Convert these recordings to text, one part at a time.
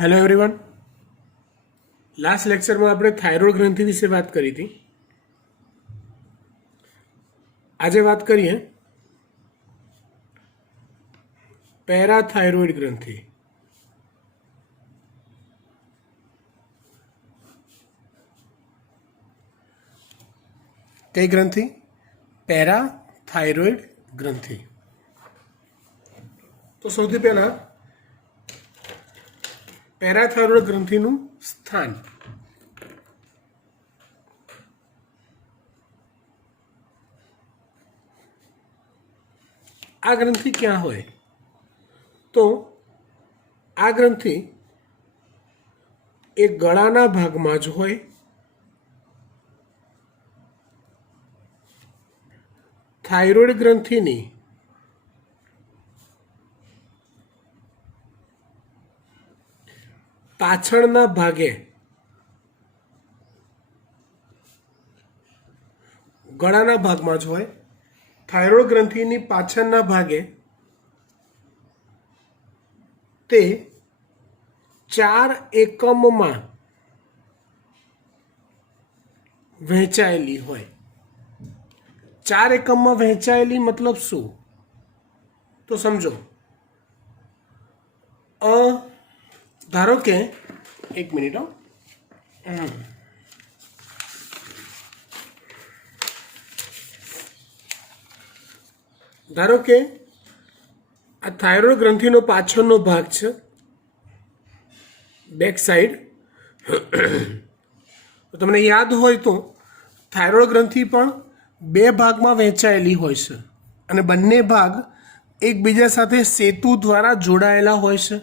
Hello everyone. Last લેક્ચરમાં આપણે thyroid ગ્રંથિ વિશે વાત કરી હતી. આજે વાત કરીએ પેરાથાઇરોઇડ ગ્રંથિ. કઈ ગ્રંથિ? પેરાથાઇરોઇડ ગ્રંથિ. તો સૌથી પહેલા પેરાથાઇરોઇડ ગ્રંથિનું સ્થાન. આ ગ્રંથિ ક્યાં હોય? તો આ ગ્રંથિ એ ગળાના ભાગમાં જ હોય. થાઇરોઇડ ગ્રંથિની પાછળના ભાગે ગળાના ભાગમાં જ હોય. થાઇરોઇડ ગ્રંથિની પાછળના ભાગે તે 4 એકમમાં વહેંચાયેલી હોય. 4 એકમમાં વહેંચાયેલી મતલબ શું? તો સમજો. ધારો કે એક મિનિટ. ધારો કે આ થાઇરોઇડ ગ્રંથિનો પાછળનો ભાગ છે, બેક સાઈડ. તો તમને યાદ હોય તો થાઇરોઇડ ગ્રંથિ પણ 2 ભાગમાં વહેંચાયેલી હોય છે અને બંને ભાગ એકબીજા સાથે સેતુ દ્વારા જોડાયેલા હોય છે.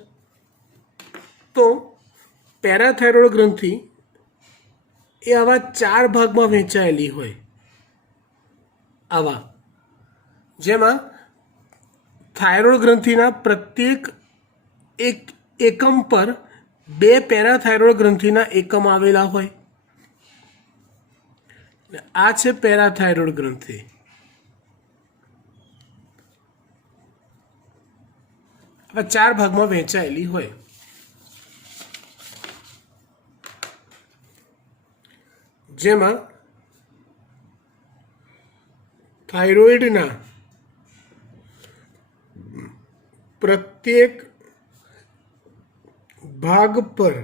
તો પેરાથાઇરોઇડ ગ્રંથિ એ આવા 4 ભાગમાં વહેંચાયેલી હોય. આવા જેમાં થાઇરોઇડ ગ્રંથિના પ્રત્યેક એક એકમ પર 2 પેરાથાઇરોઇડ ગ્રંથિના એકમ આવેલા હોય. આ છે પેરાથાઇરોઇડ ગ્રંથિ. આવા 4 ભાગમાં વહેંચાયેલી હોય. જેમાં થાઇરોઇડના પ્રત્યેક ભાગ પર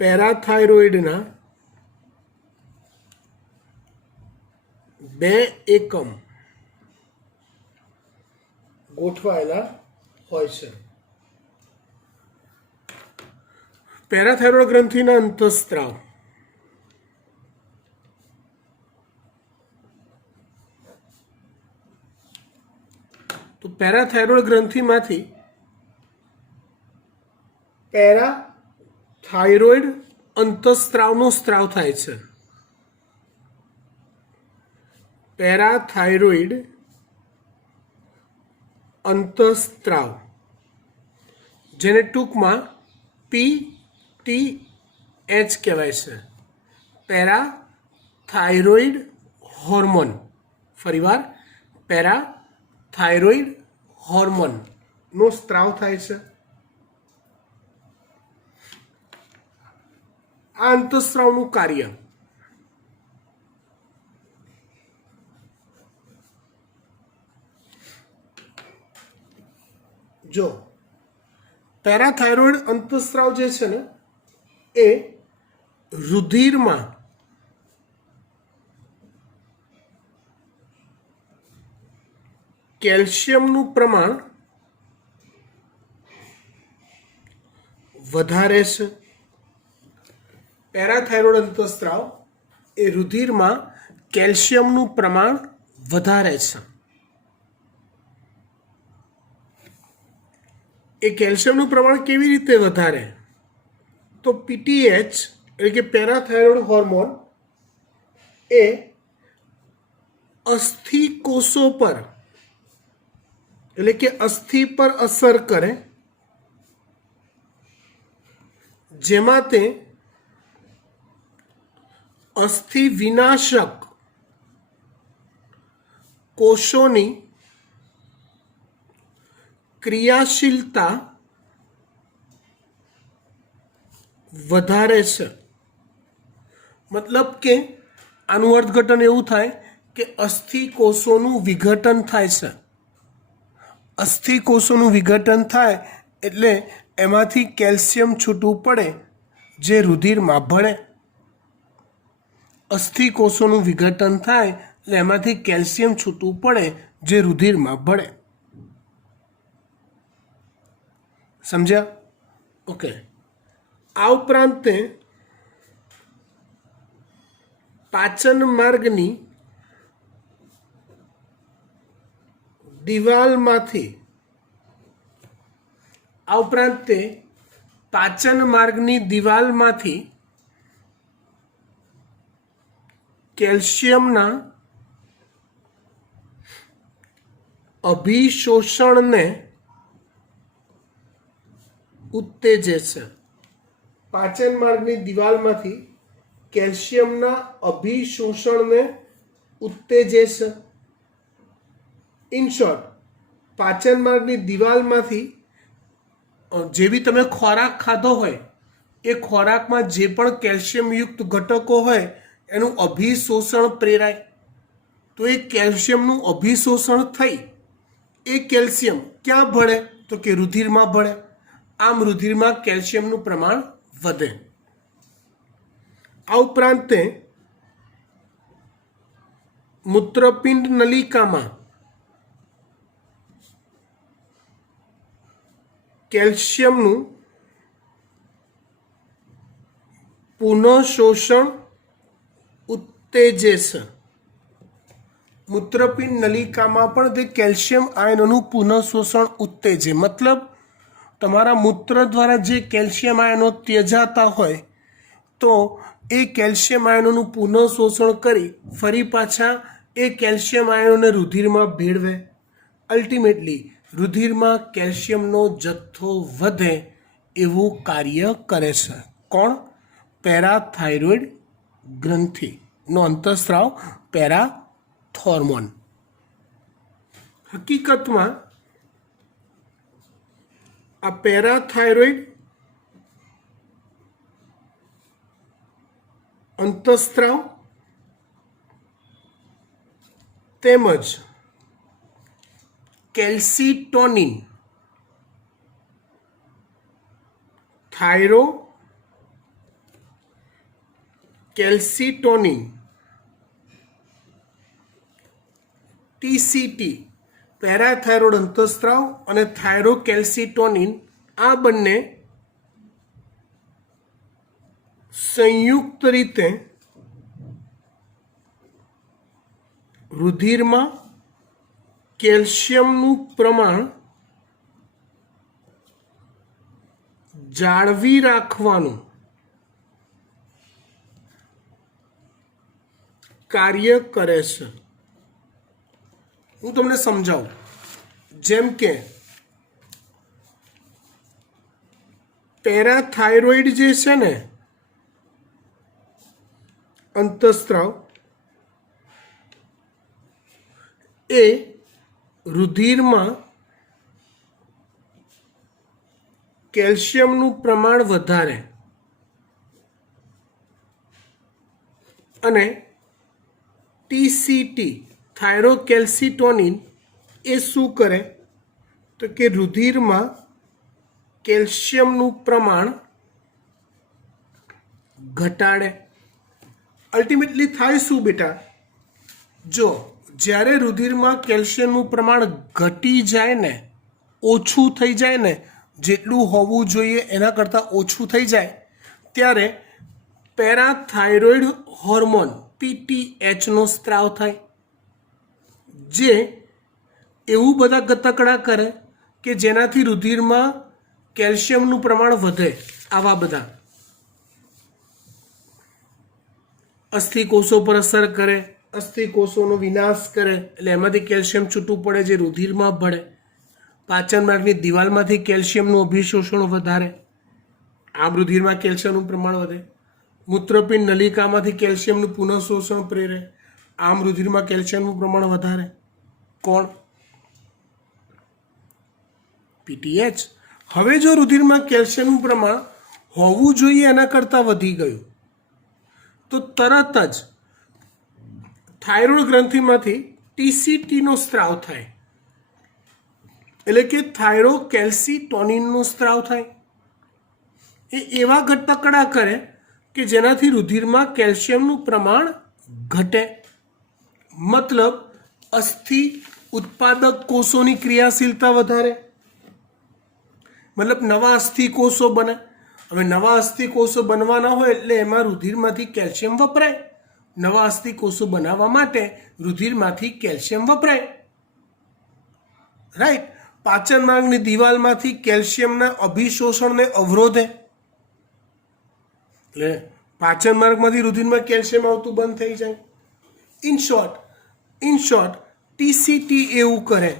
પેરાથાઇરોઇડના 2 એકમ ગોઠવાયેલા હોય છે. પેરાથાઇરોઇડ ગ્રંથિના અંતઃસ્ત્રાવ. તો પેરાથાઇરોઇડ ગ્રંથિમાંથી પેરાથાઇરોઇડ અંતઃસ્ત્રાવનો સ્ત્રાવ થાય છે. પેરાથાઇરોઇડ અંતઃસ્ત્રાવ, જેને ટૂંકમાં PTH કહેવાય છે. પેરાથાઇરોઇડ હોર્મોન. ફરીવાર, પેરાથાઇરોઇડ હોર્મોનનો સ્ત્રાવ થાય છે. આ અંતઃસ્ત્રાવનું કાર્ય. જો પેરાથાઇરોઇડ અંતઃસ્ત્રાવ જે છે ને એ રુધિરમાં કેલ્શિયમનું પ્રમાણ વધારે છે. પેરાથાઇરોઇડ અંતઃસ્ત્રાવ એ રુધિરમાં કેલ્શિયમનું પ્રમાણ વધારે છે. એ કેલ્શિયમનું પ્રમાણ કેવી રીતે વધારે? તો PTH એટલે કે પેરાથાઇરોઇડ હોર્મોન એ અસ્થિ કોષો પર એટલે કે અસ્થિ પર અસર કરે, જેમાં તે અસ્થિ વિનાશક કોષોની ક્રિયાશીલતા વધારે છે। મતલબ કે આનું અર્થઘટન એવું થાય કે અસ્થિકોષોનું વિઘટન થાય છે। અસ્થિકોષોનું વિઘટન થાય એટલે એમાંથી કેલ્શિયમ છૂટું પડે જે રુધિરમાં ભળે। અસ્થિકોષોનું વિઘટન થાય એટલે એમાંથી કેલ્શિયમ છૂટું પડે જે રુધિરમાં ભળે। સમજ્યા? ઓકે। આ ઉપરાંત પાચન માર્ગની દિવાલમાંથી કેલ્શિયમના અભિશોષણને ઉત્તેજે છે। પાચન માર્ગની દિવાલમાંથી કેલ્શિયમના અભિશોષણને ઉત્તેજે છે। ઇન શોર્ટ, પાચન માર્ગની દિવાલમાંથી જે બી તમે ખોરાક ખાધો હોય એ ખોરાકમાં જે પણ કેલ્શિયમયુક્ત ઘટકો હોય એનું અભિશોષણ પ્રેરાય। તો એ કેલ્શિયમનું અભિશોષણ થઈ એ કેલ્શિયમ ક્યાં ભળે? તો કે રુધિરમાં ભળે। આમ રુધિરમાં કેલ્શિયમનું પ્રમાણ વધે। આ ઉપરાંત મૂત્રપિંડ નલિકામાં કેલ્શિયમનું પુનઃશોષણ ઉત્તેજે છે। મૂત્રપિંડ નલિકામાં પણ તે કેલ્શિયમ આયનોનું પુનઃશોષણ ઉત્તેજે। મતલબ તમારા મૂત્ર દ્વારા જે કેલ્શિયમ આયનો ત્યજાતા હોય તો એ કેલ્શિયમ આયનોનું પુનઃશોષણ કરી ફરી પાછા એ કેલ્શિયમ આયનોને રુધિરમાં ભેળવે। અલ્ટિમેટલી રુધિરમાં કેલ્શિયમનો જથ્થો વધે એવું કાર્ય કરે છે। કોણ? પેરાથાઇરોઇડ ગ્રંથિનો અંતઃસ્રાવ પેરાથોર્મોન। હકીકતમાં આ પેરાથાઇરોઇડ અંતઃસ્રાવ તેમજ કેલ્સીટોનિન કેલ્સીટોનિન ટીસીટી પેરાથાઇરોઇડ અંતઃસ્રાવ અને થાઇરોકેલ્સીટોનિન આ બંને સંયુક્ત રીતે રુધિરમાં કેલ્શિયમનું પ્રમાણ જાળવી રાખવાનું કાર્ય કરે છે। હું તમને સમજાવું। જેમ કે પેરાથાઇરોઇડ જે છે ને અંતઃસ્રાવ એ રુધિરમાં કેલ્શિયમનું પ્રમાણ વધારે અને ટીસીટી થાઇરોકેલ્સીટોનિન એ શું કરે તો કે રુધિરમાં કેલ્શિયમનું પ્રમાણ ઘટાડે। અલ્ટિમેટલી થાય શું બેટા? જો જ્યારે રુધિરમાં કેલ્શિયમનું પ્રમાણ ઘટી જાય ને, ઓછું થઈ જાય ને, જેટલું હોવું જોઈએ એના કરતાં ઓછું થઈ જાય ત્યારે પેરાથાઇરોઇડ હોર્મોન પીટીએચનો સ્ત્રાવ થાય, જે એવું બધા ગતકડા કરે કે જેનાથી રુધિરમાં કેલ્શિયમનું પ્રમાણ વધે। આવા બધા અસ્થિકોષો પર અસર કરે, અસ્થિકોષોનો વિનાશ કરે એટલે એમાંથી કેલ્શિયમ છૂટું પડે જે રુધિરમાં ભળે। પાચન માર્ગની દિવાલમાંથી કેલ્શિયમનું અભિશોષણ વધારે, આમ રુધિરમાં કેલ્શિયમનું પ્રમાણ વધે। મૂત્રપિંડ નલિકામાંથી કેલ્શિયમનું પુનઃશોષણ પ્રેરે, આમ રુધિરમાં કેલ્શિયમનું પ્રમાણ વધારે। કોણ? પીટીએચ. હવે જો રુધિરમાં કેલ્શિયમનું પ્રમાણ હોવું જોઈએ એના કરતાં વધી ગયું તો તરત જ થાઇરોઇડ ગ્રંથિમાંથી ટીસીટીનો સ્ત્રાવ થાય, એટલે કે થાઇરોકેલ્સિટોનિનનો સ્ત્રાવ થાય. એ એવા ઘટકડા કરે કે જેનાથી રુધિરમાં કેલ્શિયમનું પ્રમાણ ઘટે. મતલબ અસ્થિ ઉત્પાદક કોષોની ક્રિયાશીલતા વધારે, મતલબ નવા અસ્થિ કોષો બને. હવે નવા અસ્થિ કોષો બનવાના હોય એટલે એમાં રુધિરમાંથી કેલ્શિયમ વપરાય. નવા અસ્થિ કોષો બનાવવા માટે રુધિરમાંથી કેલ્શિયમ વપરાય, રાઈટ. પાચન માર્ગની દિવાલમાંથી કેલ્શિયમના અભિશોષણને અવરોધે, એટલે પાચન માર્ગમાંથી રુધિરમાં કેલ્શિયમ આવતું બંધ થઈ જાય. ઇન શોર્ટ ટીસીટી એવું કરે,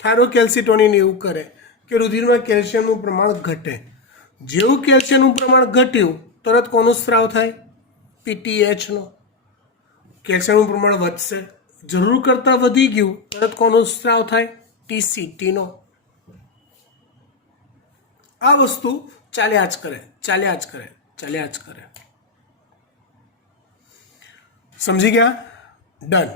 થાઇરોકેલ્સિટોનિન એવું કરે કે રુધિરમાં કેલ્શિયમનું પ્રમાણ ઘટે. જેવું કેલ્શિયમનું પ્રમાણ ઘટ્યું તરત કોનો સ્ત્રાવ થાય? પીટીએચનો. કેલ્શિયમનું પ્રમાણ વધશે, જરૂર કરતાં વધી ગયું તરત કોનો સ્ત્રાવ થાય? ટીસીટીનો. આ વસ્તુ ચાલ્યા જ કરે. સમજી ગયા? ડન.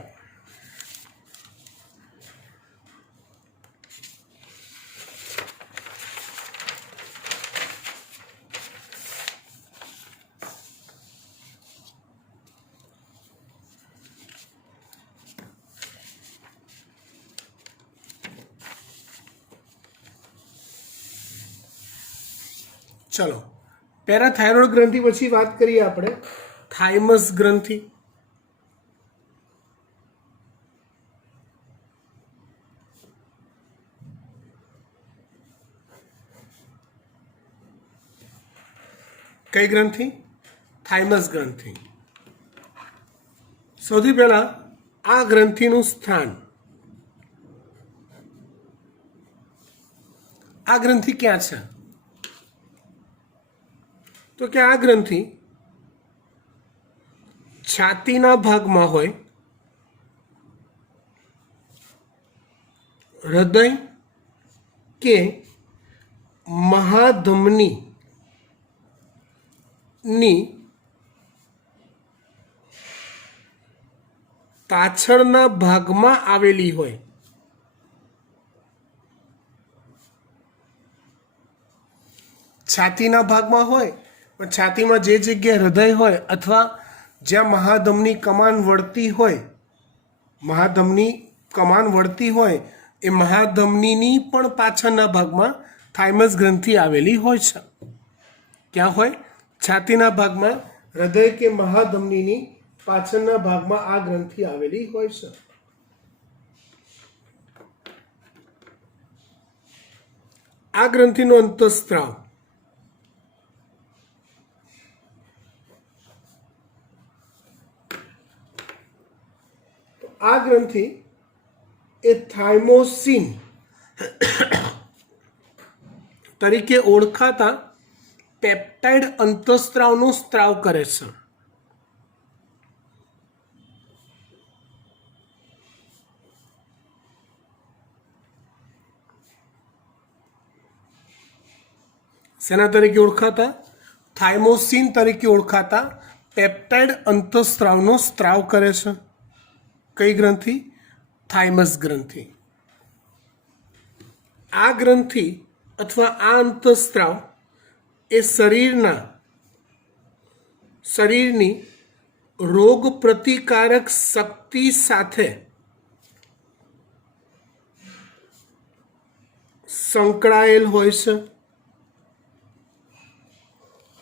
ચલો, પેરાથાઇરોઇડ ગ્રંથિ પછી વાત કરીએ આપણે થાઇમસ ગ્રંથિ. કઈ ગ્રંથિ? થાઇમસ ગ્રંથિ. સૌથી પહેલા આ ગ્રંથિનું સ્થાન. આ ગ્રંથિ ક્યાં છે? તો કે આ ગ્રંથિ છાતીના ભાગમાં હોય, હૃદય કે મહાધમની ની પાછળના ભાગમાં આવેલી હોય. છાતીના ભાગમાં હોય પણ છાતીમાં જે જગ્યાએ હૃદય હોય અથવા જ્યાં મહાધમની કમાન વળતી હોય એ મહાધમનીની પણ પાછળના ભાગમાં થાઇમસ ગ્રંથિ આવેલી હોય છે. ક્યાં હોય? છાતીના ભાગમાં હૃદય કે મહાધમનીની પાછળના ભાગમાં આ ગ્રંથિ આવેલી હોય છે. આ ગ્રંથિનો અંતઃસ્ત્રાવ આ ગ્રંથિ એ થાઇમોસિન તરીકે ઓળખાતા પેપ્ટાઇડ અંતઃસ્ત્રાવનો સ્ત્રાવ કરે છે. શેના તરીકે ઓળખાતા? થાઇમોસિન તરીકે ઓળખાતા પેપ્ટાઇડ અંતઃસ્ત્રાવનો સ્ત્રાવ કરે છે. કઈ ગ્રંથિ? થાઇમસ ગ્રંથિ. આ ગ્રંથિ અથવા આ અંતઃસ્ત્રાવ એ શરીરની રોગ પ્રતિકારક શક્તિ સાથે સંકળાયેલ હોય છે.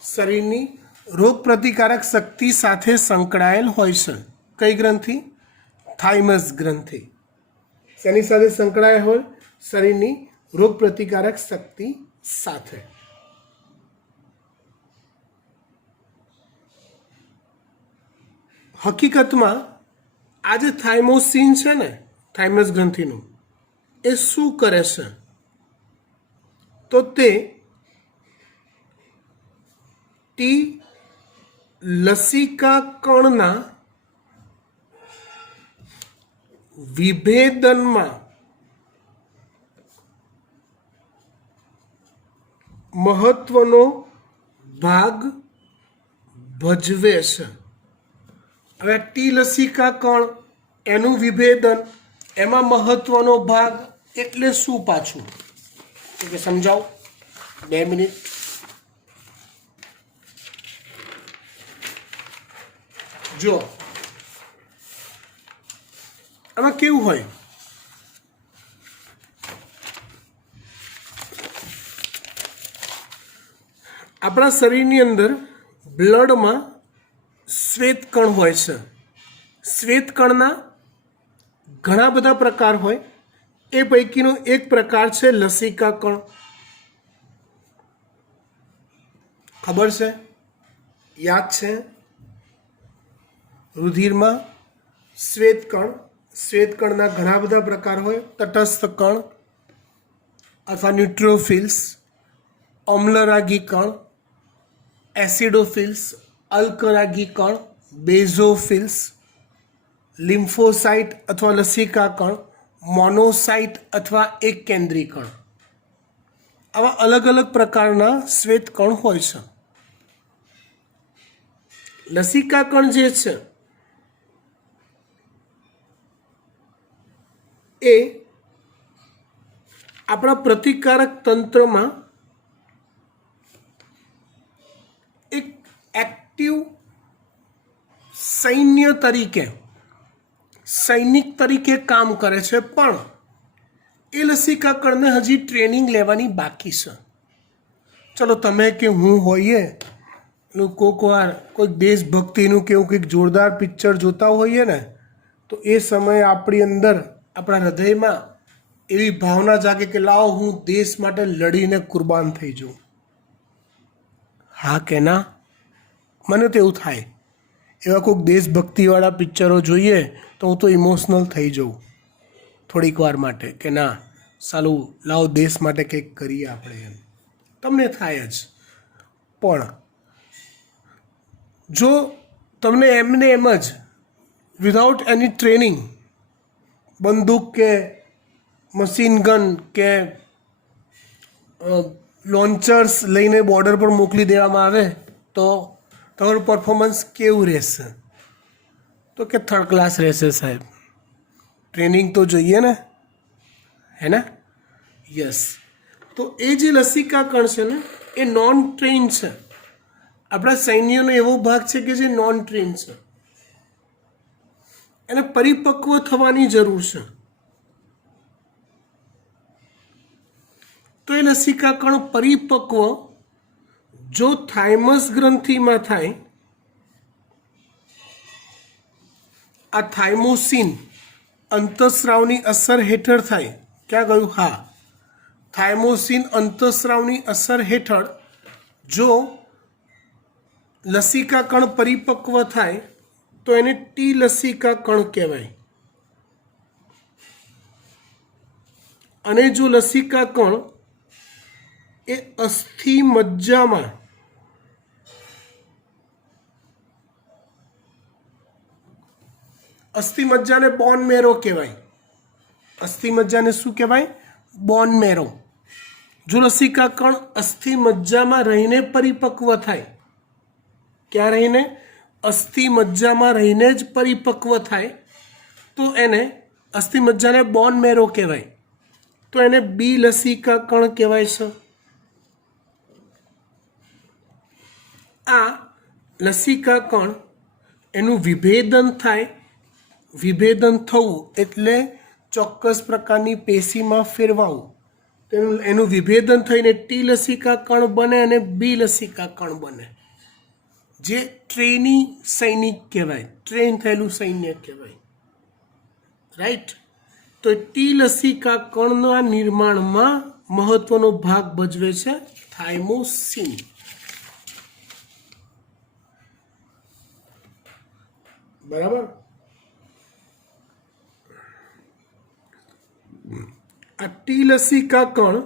શરીરની રોગ પ્રતિકારક શક્તિ સાથે સંકળાયેલ હોય છે. કઈ ગ્રંથિ? થાઇમસ ગ્રંથિ. શેની સાથે સંકળાયેલ હોય? શરીરની રોગ પ્રતિકારક શક્તિ સાથે. હકીકતમાં આ જે થાઇમોસિન છે ને, થાઇમસ ગ્રંથિનું, એ શું કરે છે? તો તે ટી લસિકા કણના વિભેદનમાં મહત્વનો ભાગ ભજવે છે. હવે ટી લસિકા કણ એનું વિભેદન એમાં મહત્વનો ભાગ એટલે શું પાછું તો કે સમજાવો 2 મિનિટ. જો આમાં કેવું હોય આપણા શરીરની અંદર બ્લડમાં શ્વેત કણ હોય છે. શ્વેત કણના ઘણા બધા પ્રકાર હોય એ પૈકીનો એક પ્રકાર છે લસિકા કણ. ખબર છે? યાદ છે? રુધિરમાં શ્વેત કણના ઘણા બધા પ્રકાર હોય. તટસ્થ કણ અથવા ન્યુટ્રોફિલ્સ, અમ્લરાગી કણ, એસિડોફિલ્સ, અલ્કરાગી કણ, બેઝોફિલ્સ, લિમ્ફોસાઇટ અથવા લસિકા કણ, મોનોસાઇટ અથવા એક કેન્દ્રી કણ. આવા અલગ અલગ પ્રકારના શ્વેત કણ હોય છે. લસિકા કણ જે છે એ આપણા પ્રતિકારક તંત્રમાં એક એક્ટિવ સૈનિક તરીકે કામ કરે છે, પણ એ લસિકા કણને હજી ટ્રેનિંગ લેવાની બાકી છે. ચલો તમે કે હું હોઈએ કોઈક વાર કોઈક દેશભક્તિનું કે એવું કંઈક જોરદાર પિક્ચર જોતા હોઈએ ને તો એ સમયે આપણી અંદર આપણા હૃદયમાં એવી ભાવના જાગે કે લાવો હું દેશ માટે લડીને કુરબાન થઈ જાઉં. હા કે ના? મને તો એવું થાય. એવા કોઈક દેશભક્તિવાળા પિક્ચરો જોઈએ તો હું તો ઇમોશનલ થઈ જાઉં થોડીક વાર માટે કે ના સાલું લાવો દેશ માટે કંઈક કરીએ આપણે એમ. તમને થાય જ. પણ જો તમને એમને એમ જ વિધાઉટ એની ટ્રેનિંગ બંદૂક કે મશીન ગન કે લોન્ચર્સ લઈને બોર્ડર પર મોકલી દેવામાં આવે તો તમારું પરફોર્મન્સ કેવું રહેશે? તો કે થર્ડ ક્લાસ રહેશે સાહેબ. ટ્રેનિંગ તો જોઈએ ને, હે ને? યસ. તો એ જે લસિકા કણ છે ને એ નોન ટ્રેન છે. આપણા સૈન્યનો એવો ભાગ છે કે જે નોન ટ્રેન છે. એને પરિપક્વ થવાની જરૂર છે. તો એ લસિકા કણ પરિપક્વ જો થાઇમસ ગ્રંથિમાં થાય, આ થાઇમોસિન અંતઃસ્રાવની અસર હેઠળ થાય. ક્યાં ગયું? હા, થાઇમોસિન અંતઃસ્રાવની અસર હેઠળ જો લસિકા કણ પરિપક્વ થાય તો એને ટી લસિકા કણ કહેવાય. અને જો લસિકા કણ એ અસ્થિ મજ્જામાં અસ્થિ મજ્જાને બોન મેરો કહેવાય. અસ્થિ મજ્જાને શું કહેવાય? બોન મેરો. જો લસિકા કણ અસ્થિ મજ્જામાં રહીને પરિપક્વ થાય, ક્યાં રહીને? અસ્થિ મજ્જામાં રહીને જ પરિપક્વ થાય તો એને અસ્થિ મજ્જાને બોન મેરો કહેવાય. તો એને બી લસિકા કણ કહેવાય છે. આ લસિકા કણ એનું વિભેદન થાય. વિભેદન થવું એટલે ચોક્કસ પ્રકારની પેશીમાં ફેરવાવું. એનું વિભેદન થઈને ટી લસિકા કણ બને અને બી લસિકા કણ બને, જે ટ્રેની સૈનિક કહેવાય. ટ્રેન થયેલું સૈન્ય કહેવાય. રાઈટ? તો ટી લસિકા કણના નિર્માણમાં મહત્વનો ભાગ ભજવે છે થાઇમોસિન. બરાબર? આ ટી લસિકા કણ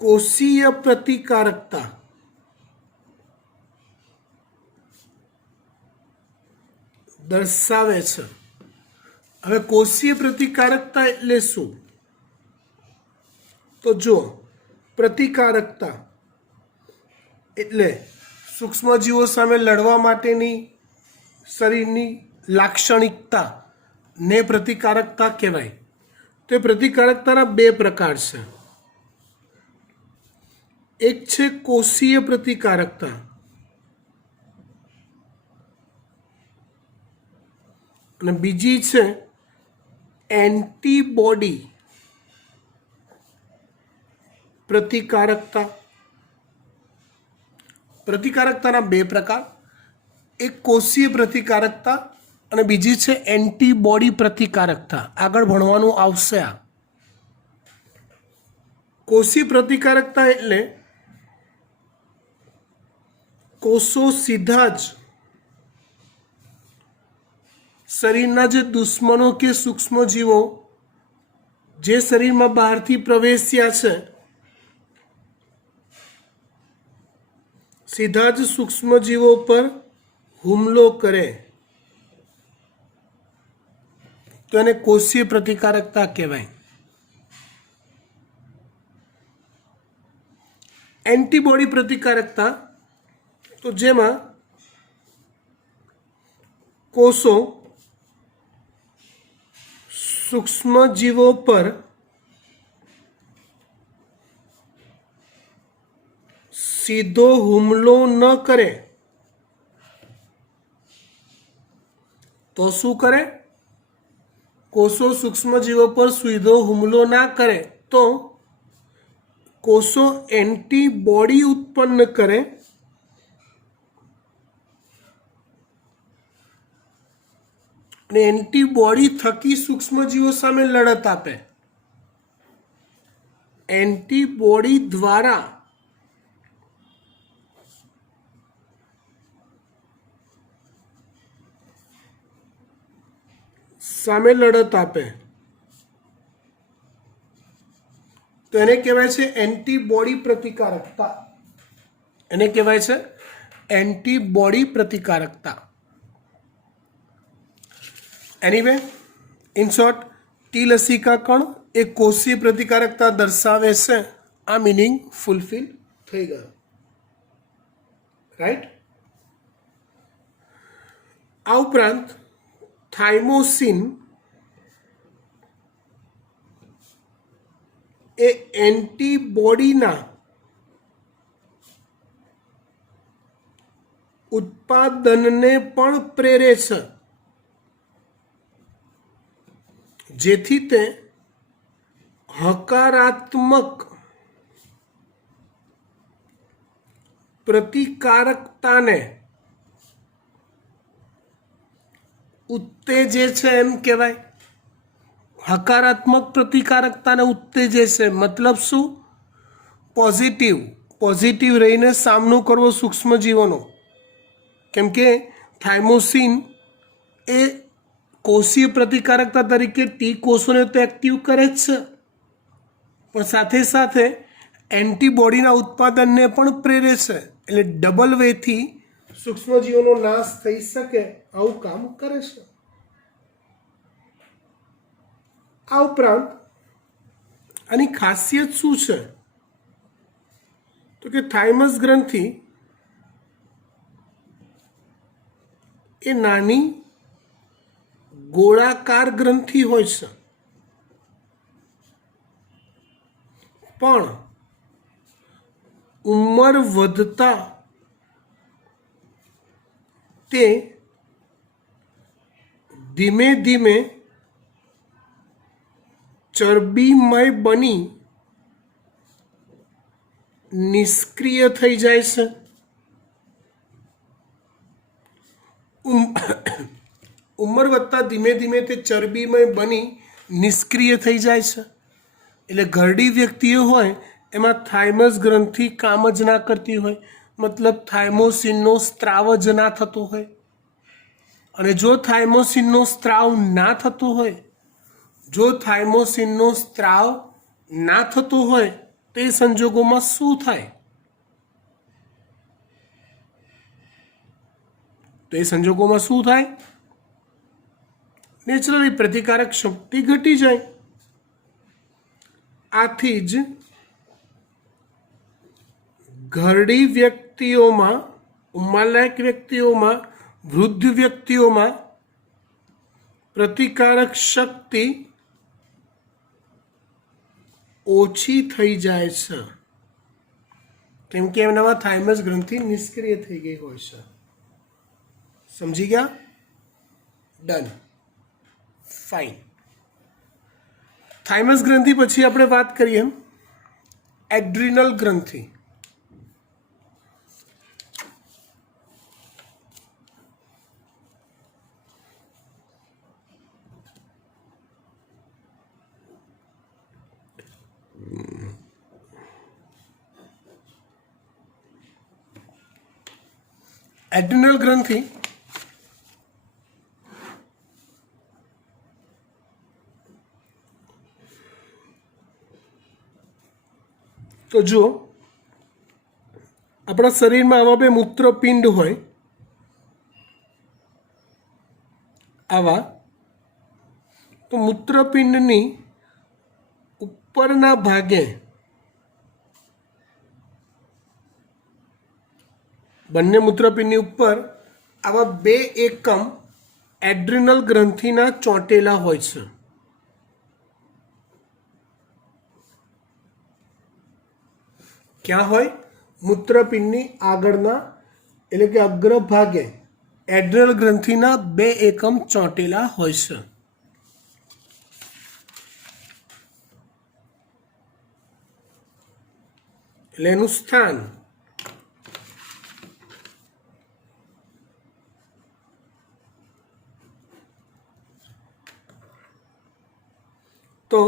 કોષીય પ્રતિકારકતા દર્શાવે છે. હવે કોષીય પ્રતિકારકતા એટલે શું? તો જો પ્રતિકારકતા એટલે સૂક્ષ્મજીવો સામે લડવા માટેની શરીરની લાક્ષણિકતા ને પ્રતિકારકતા કહેવાય. તો એ પ્રતિકારકતાના બે પ્રકાર છે. એક છે કોષીય પ્રતિકારકતા અને બીજી છે એન્ટીબોડી પ્રતિકારકતા. પ્રતિકારકતાના બે પ્રકાર, એક કોષીય પ્રતિકારકતા અને બીજી છે એન્ટીબોડી પ્રતિકારકતા. આગળ ભણવાનું આવશે. આ કોષીય પ્રતિકારકતા એટલે કોષો સીધા જ શરીરના જે દુશ્મનો કે સૂક્ષ્મજીવો જે શરીરમાં બહારથી પ્રવેશ્યા છે, સીધા જ સૂક્ષ્મજીવો પર હુમલો કરે તો એને કોષીય પ્રતિકારકતા કહેવાય. એન્ટીબોડી પ્રતિકારકતા તો જેમાં કોષો સૂક્ષ્મજીવો પર સીધો હુમલો ન કરે તો શું કરે? કોષો સૂક્ષ્મજીવો પર સીધો હુમલો ના કરે તો કોષો એન્ટીબોડી ઉત્પન્ન કરે અને એન્ટીબોડી થકી સૂક્ષ્મજીવો સામે લડત આપે. એન્ટીબોડી દ્વારા સામે લડત આપે તો એને કહેવાય છે એન્ટીબોડી પ્રતિકારકતા. એને કહેવાય છે એન્ટીબોડી પ્રતિકારકતા. એનીવે, ઇન શોર્ટ, ટી લસિકા કણ એ કોષીય પ્રતિકારકતા દર્શાવે છે. આ મિનિંગ ફૂલફિલ થઈ ગયો. રાઈટ. આ ઉપરાંત થાઇમોસિન એ એન્ટીબોડીના ઉત્પાદનને પણ પ્રેરે છે, જેથી તે હકારાત્મક પ્રતિકારકતાને ઉત્તેજે છે એમ કહેવાય. હકારાત્મક પ્રતિકારકતાને ઉત્તેજે છે મતલબ શું? પોઝિટિવ રહીને સામનો કરવો સૂક્ષ્મજીવોનો. કેમ કે થાઇમોસિન એ કોષીય પ્રતિકારકતા તરીકે ટી કોષોને તો એક્ટિવ કરે જ છે, પણ સાથે સાથે એન્ટીબોડીના ઉત્પાદનને પણ પ્રેરે છે. એટલે ડબલ વેથી સૂક્ષ્મજીવોનો નાશ થઈ શકે આવું કામ કરે છે. આ ઉપરાંત આની ખાસિયત શું છે? તો કે થાઇમસ ગ્રંથિ એ નાની ગોળાકાર ગ્રંથિ હોય છે, પણ ઉંમર વધતા તે ધીમે ધીમે ચરબીમય બની નિષ્ક્રિય થઈ જાય છે. ઉંમર વધતા ધીમે ધીમે તે ચરબીમય બની નિષ્ક્રિય થઈ જાય છે. એટલે ઘરડી વ્યક્તિઓ હોય એમાં થાઇમસ ગ્રંથિ કામ જ ના કરતી હોય, મતલબ થાઇમોસિનનો સ્ત્રાવ જ ના થતો હોય. અને જો થાઇમોસિનનો સ્ત્રાવ ના થતો હોય, તે સંજોગોમાં શું થાય? નેચરલી પ્રતિકારક શક્તિ ઘટી જાય. આથી જ ઘરડી વ્યક્તિઓમાં, ઉંમરલાયક વ્યક્તિઓમાં, વૃદ્ધ વ્યક્તિઓમાં પ્રતિકારક શક્તિ ઓછી થઈ જાય છે, કેમ કે એમનામાં થાઇમસ ગ્રંથિ નિષ્ક્રિય થઈ ગઈ હોય છે. સમજી ગયા? Done, fine. થાઇમસ ગ્રંથિ પછી આપણે વાત કરીએ એડ્રિનલ ગ્રંથિ. એડ્રિનલ ગ્રંથિ તો જુઓ, આપણા શરીરમાં આવા બે મૂત્રપિંડ હોય, આવા. તો મૂત્રપિંડની ઉપરના ભાગે, બંને મૂત્રપિંડની ઉપર આવા બે એકમ એડ્રિનલ ગ્રંથિના ચોંટેલા હોય છે. ક્યાં હોય? મૂત્રપિંડની આગળના એટલે કે અગ્રભાગે એડ્રિનલ ગ્રંથિના બે એકમ ચોંટેલા હોય છે. એટલે એનું સ્થાન તો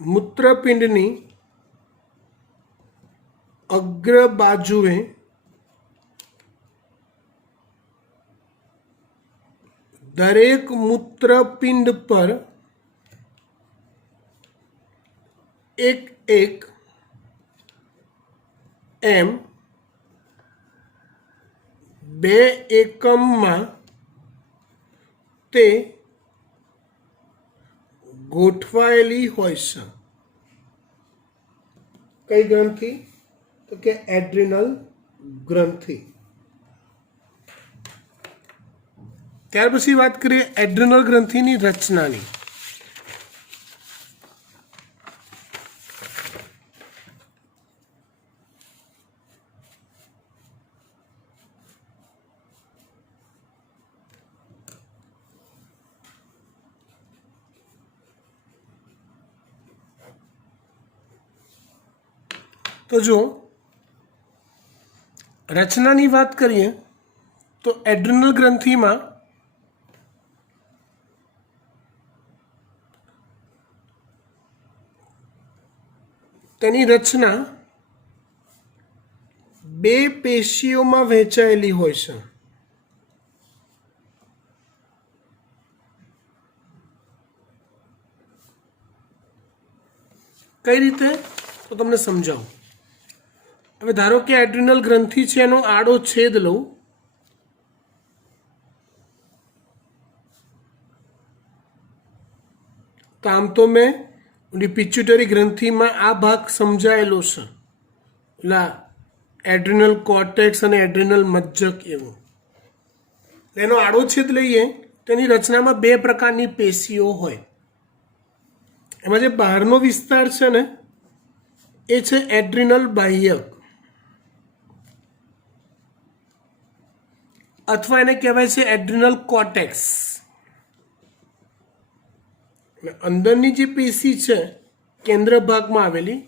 મૂત્રપિંડની અગ્ર બાજુએ દરેક મૂત્રપિંડ પર એક એક એમ બે એકમમાં તે ગોઠવાયેલી હોય છે. કઈ ગ્રંથિ? તો કે એડ્રિનલ ગ્રંથિ. ત્યાર પછી વાત કરીએ એડ્રિનલ ગ્રંથિની રચનાની. તો જો રચનાની વાત કરીએ તો એડ્રિનલ ગ્રંથિમાં તેની રચના બે પેશીઓમાં વહેંચાયેલી હોય છે. કઈ રીતે? તો તમને સમજાવું. હવે ધારો કે એડ્રિનલ ગ્રંથિ છે, એનો આડો છેદ લઉં, તો આમ તો મેં પિચ્યુટરી ગ્રંથિમાં આ ભાગ સમજાયેલો છે, એટલે એડ્રિનલ કોર્ટેક્સ અને એડ્રિનલ મજ્જક એવું. એનો આડો છેદ લઈએ તેની રચનામાં બે પ્રકારની પેશીઓ હોય. એમાં જે બહારનો વિસ્તાર છે ને એ છે એડ્રિનલ બાહ્યક, અથવા એને કહેવાય છે એડ્રિનલ કોર્ટેક્સ. અંદરની જે પેશી છે કેન્દ્ર ભાગમાં આવેલી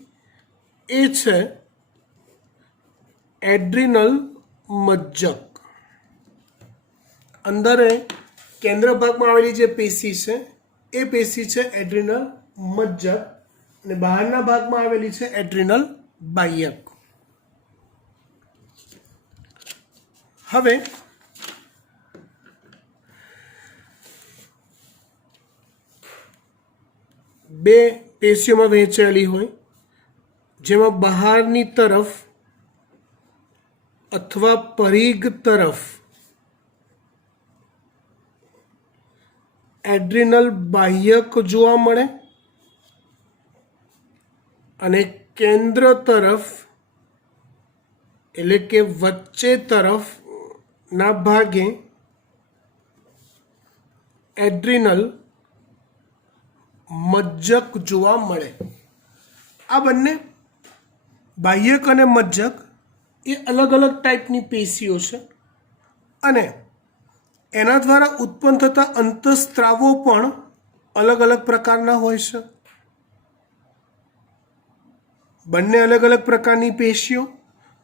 એ છે એડ્રિનલ મજ્જક. અંદર કેન્દ્ર ભાગમાં આવેલી જે પેશી છે એ પેશી છે એડ્રિનલ મજ્જક, અને બહારના ભાગમાં આવેલી છે એડ્રિનલ બાહ્યક. હવે બે પેશીઓમાં વહેંચાયેલી હોય, જેમાં બહારની તરફ અથવા પરિઘ તરફ એડ્રિનલ બાહ્યક જોવા મળે અને કેન્દ્ર તરફ એટલે કે વચ્ચે તરફના ભાગે એડ્રિનલ મજ્જક જોવા મળે. આ બંને બાહ્યક અને મજ્જક એ અલગ અલગ ટાઈપની પેશીઓ છે અને એના દ્વારા ઉત્પન્ન થતા અંતઃસ્ત્રાવો પણ અલગ અલગ પ્રકારના હોય છે. બંને અલગ અલગ પ્રકારની પેશીઓ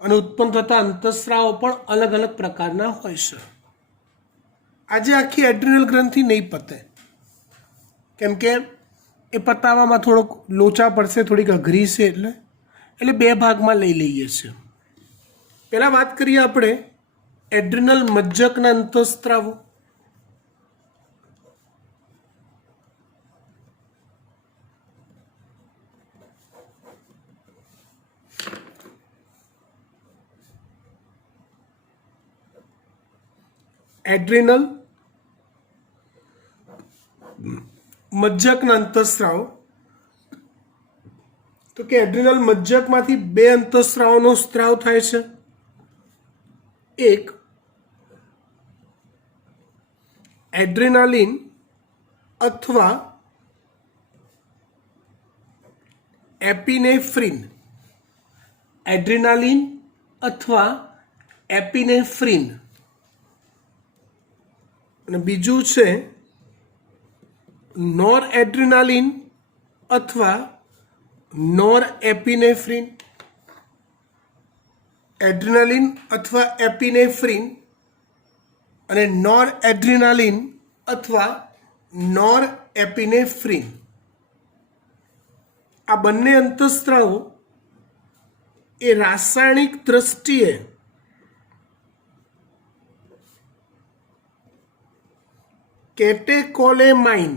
અને ઉત્પન્ન થતા અંતઃસ્રાવો પણ અલગ અલગ પ્રકારના હોય છે. આજે આખી એડ્રિનલ ગ્રંથિ નહીં પતે, કેમ કે એ પતાવવામાં થોડોક લોચા પડશે, થોડીક અઘરી છે, એટલે બે ભાગમાં લઈ લઈએ છીએ. પહેલાં વાત કરીએ આપણે એડ્રિનલ મજ્જકના અંતઃસ્ત્રાવો. એડ્રિનલ મજ્જકના અંતઃસ્રાવ, તો કે એડ્રિનલ મજ્જકમાંથી બે અંતઃસ્રાવનો સ્ત્રાવ થાય છે. એક એડ્રેનાલિન અથવા એપિનેફ્રિન. એડ્રેનાલિન અથવા એપિનેફ્રિન. અને બીજું છે નોર એડ્રેનાલિન અથવા નોર એપિનેફ્રિન. એડ્રેનાલિન અથવા એપિનેફ્રિન અને નોર એડ્રેનાલિન અથવા નોર એપિનેફ્રિન. આ બંને અંતઃસ્ત્રાવો એ રાસાયણિક દ્રષ્ટિએ કેટેકોલેમાઇન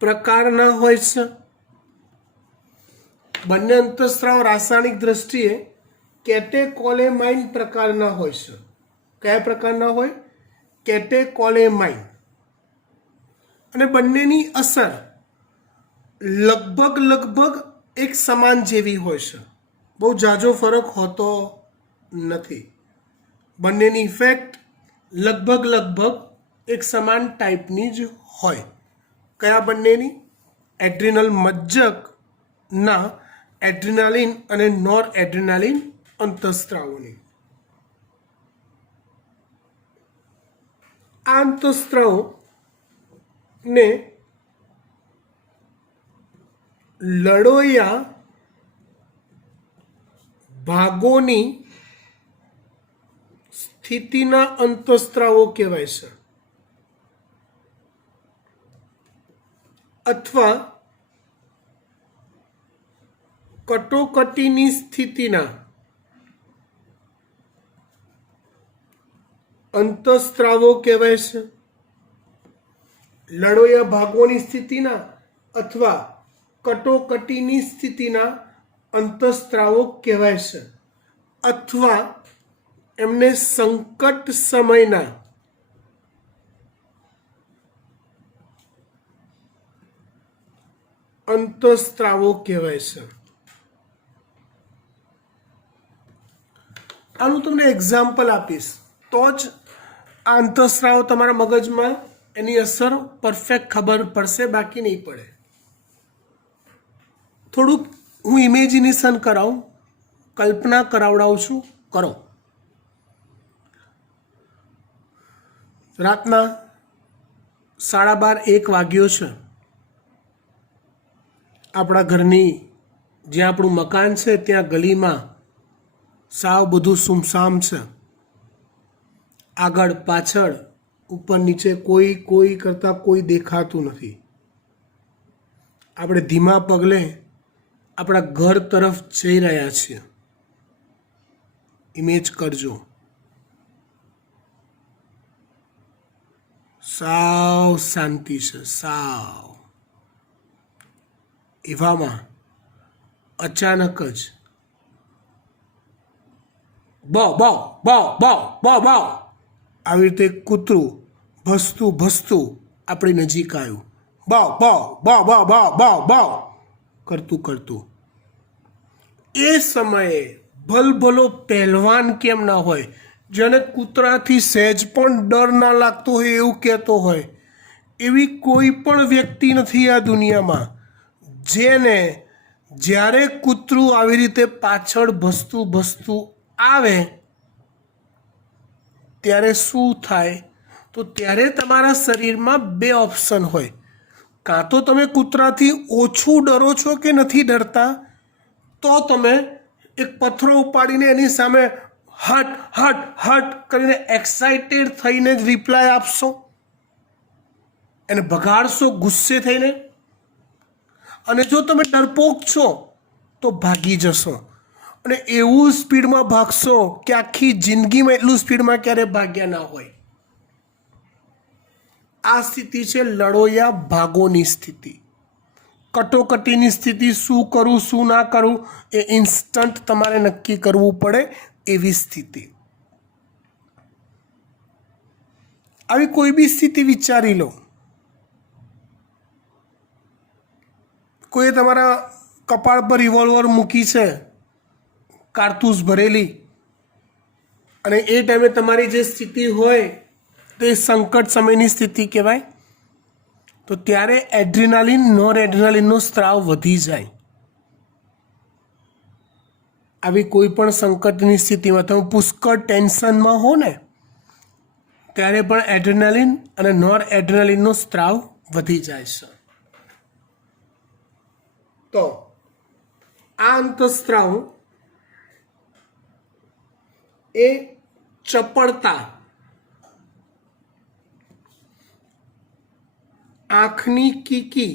પ્રકારના હોય છે. બંને અંતઃસ્ત્રાવ રાસાયણિક દ્રષ્ટિએ કેટેકોલેમાઇન પ્રકારના હોય છે. કયા પ્રકારના હોય? કેટેકોલેમાઇન. અને બંનેની અસર લગભગ એક સમાન જેવી હોય છે, બહુ ઝાઝો ફરક હોતો નથી. બંનેની ઇફેક્ટ લગભગ એક સમાન ટાઈપની જ હોય. કયા બંનેની? એડ્રિનલ મજ્જકના એડ્રેનાલિન અને નોર એડ્રેનાલિન અંતઃસ્ત્રાવોની. આ અંતઃસ્ત્રાવને લડોયા ભાગોની સ્થિતિના અંતઃસ્ત્રાવો કહેવાય છે, અથવા કટોકટીની સ્થિતિના અંતઃસ્ત્રાવો કહેવાય છે. લડોયા ભાગોની સ્થિતિના અથવા કટોકટીની સ્થિતિના અંતઃસ્ત્રાવો કહેવાય છે, અથવા એમને સંકટ સમયના અંતઃસ્ત્રાવો કહેવાય છે. આનું તમને એક્ઝામ્પલ આપીશ તો જ આ અંતઃસ્ત્રાવો તમારા મગજમાં એની અસર પરફેક્ટ ખબર પડશે, બાકી નહીં પડે. થોડુંક હું ઇમેજિનેશન કરાવું, કલ્પના કરાવડાવું છું, કરો. રાતના 12:30-1 વાગ્યો છે. આપણા ઘરની જ્યાં આપણું મકાન છે ત્યાં ગલીમાં સાવ બધું સુમસામ છે. આગળ પાછળ ઉપર નીચે કોઈ કરતાં કોઈ દેખાતું નથી. આપણે ધીમા પગલે આપણા ઘર તરફ જઈ રહ્યા છીએ. ઇમેજ કરજો. સાવ શાંતિ છે, સાવ. એવામાં અચાનક જ આવી રીતે કૂતરું ભસતું આપણી નજીક આવ્યું. બાવ. કરતું કરતું એ સમયે ભલભલો પહેલવાન કેમ ના હોય, જેને કૂતરાથી સહેજ પણ ડર ના લાગતો હોય એવું કહેતો હોય, એવી કોઈ પણ વ્યક્તિ નથી આ દુનિયામાં જેને જ્યારે કૂતરું આવી રીતે પાછળ ભસતું આવે ત્યારે શું થાય? તો ત્યારે તમારા શરીરમાં બે ઓપ્શન હોય. કાં તો તમે કૂતરાથી ઓછું ડરો છો કે નથી ડરતા, તો તમે એક પથ્થરો ઉપાડીને એની સામે હટ હટ હટ કરીને એક્સાઇટેડ થઈને જ રિપ્લાય આપશો, એને ભગાડશો ગુસ્સે થઈને. અને જો તમે ડરપોક છો તો ભાગી જશો અને એવું સ્પીડમાં ભાગશો કે આખી જિંદગીમાં એટલું સ્પીડમાં ક્યારે ભાગ્યા ના હોય. આ સ્થિતિ છે લડો યા ભાગોની સ્થિતિ, કટોકટીની સ્થિતિ. શું કરું શું ના કરું એ ઇન્સ્ટન્ટ તમારે નક્કી કરવું પડે એવી સ્થિતિ. આવી કોઈ બી સ્થિતિ વિચારી લો. કોઈએ તમારા કપાળ પર રિવોલ્વર મૂકી છે, કારતૂસ ભરેલી, અને એ ટાઈમે તમારી જે સ્થિતિ હોય તે સંકટ સમયની સ્થિતિ કહેવાય. તો ત્યારે એડ્રિનાલિન નોર એડ્રિનાલિનનો સ્ત્રાવ વધી જાય. આવી કોઈ પણ સંકટની સ્થિતિમાં તમે પુષ્કળ ટેન્શનમાં હો ને ત્યારે પણ એડ્રિનાલિન અને નોર એડ્રિનાલિનનો સ્ત્રાવ વધી જાય છે. તો આ અંતઃસ્ત્રાવ એ ચપળતા, આંખની કીકી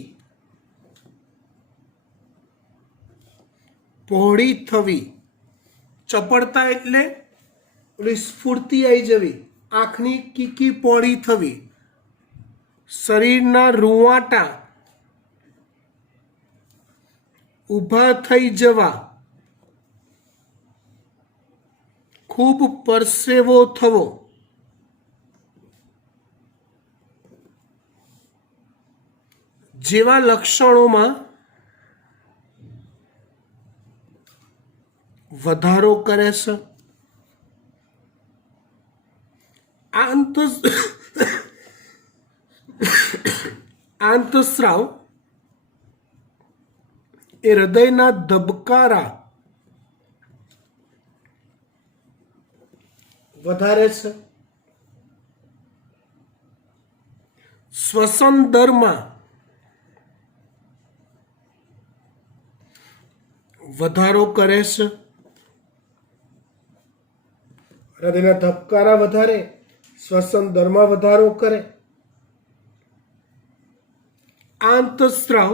પહોળી થવી, ચપળતા એટલે સ્ફૂર્તિ આવી જવી, આંખની કીકી પહોળી થવી, શરીરના રૂંવાટા ઊભા થઈ જવા, ખૂબ પરસેવો થવો, જેવા લક્ષણોમાં વધારો કરે છે. આ અંતઃસ્રાવ એ હૃદયના ધબકારા વધારે છે, શ્વસન દરમાં વધારો કરે છે. હૃદયના ધબકારા વધારે, શ્વસન દરમાં વધારો કરે. આ અંતઃસ્રાવ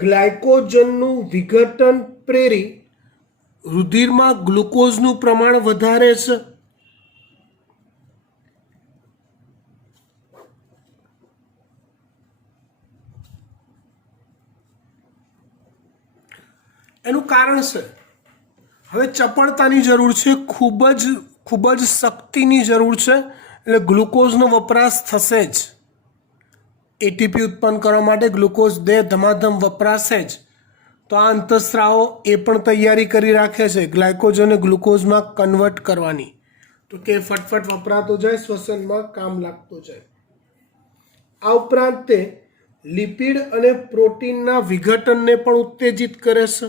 ગ્લાયકોજનનું વિઘટન પ્રેરી રુધિરમાં ગ્લુકોઝનું પ્રમાણ વધારે છે. એનું કારણ છે હવે ચપળતાની જરૂર છે, ખૂબ જ શક્તિની જરૂર છે, એટલે ગ્લુકોઝનો વપરાશ થશે જ. એટીપી ઉત્પન્ન કરવા માટે ગ્લુકોઝ ધમાધમ વપરાશે જ. તો આ અંતઃસ્રાવો એ પણ તૈયારી કરી રાખે છે ગ્લાયકોજનને ગ્લુકોઝમાં કન્વર્ટ કરવાની, તો કે ફટફટ વપરાતો જાય, શ્વસનમાં કામ લાગતો જાય. આ ઉપરાંત તે લિપિડ અને પ્રોટીનના વિઘટનને પણ ઉત્તેજિત કરે છે.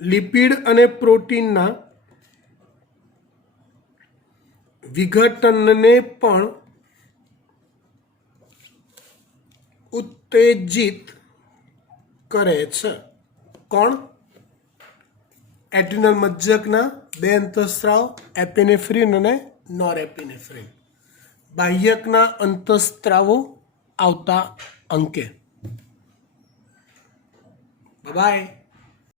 લિપિડ અને પ્રોટીનના વિઘટનને પણ ઉત્તેજિત કરે છે. કોણ? એડ્રિનલ મજ્જકના બે અંતઃસ્રાવ, એપિનેફ્રિન અને નોરેપિનેફ્રિન. બાહ્યકના અંતઃસ્રાવો આવતા અંકે. બાય.